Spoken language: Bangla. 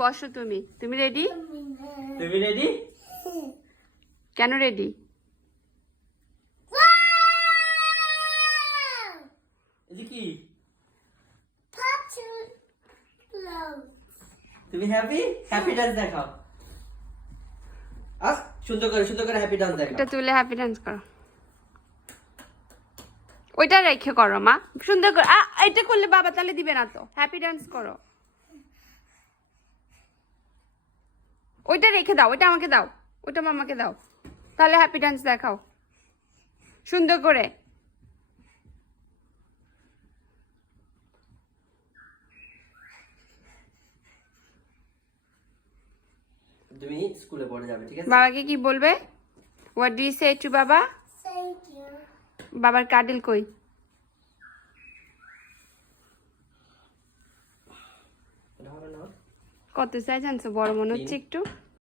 বসো তুমি। তুমি রেডি? তুমি রেডি? কেন রেডি? এই কি? তুমি হ্যাপি? হ্যাপি ডান্স দেখাও। সুন্দর করে হ্যাপি ডান্স দেখাও। এটা তুলে হ্যাপি ডান্স করো। ওইটা রেখে করো মা, সুন্দর করে। এটা করলে বাবা তাহলে দিবে না তো। হ্যাপি ডান্স করো। ওইটা রেখে দাও, ওইটা আমাকে দাও, ওইটা মামাকে দাও, তাহলে হ্যাপি ডান্স দেখাও সুন্দর করে। তুমি স্কুলে পড়ে যাবে, ঠিক আছে? বাবাকে কি বলবে? What do you say to বাবা? Thank you. বাবার কার্ডেল কই? কত সাইজ আনছো? বড় মনে হচ্ছে একটু।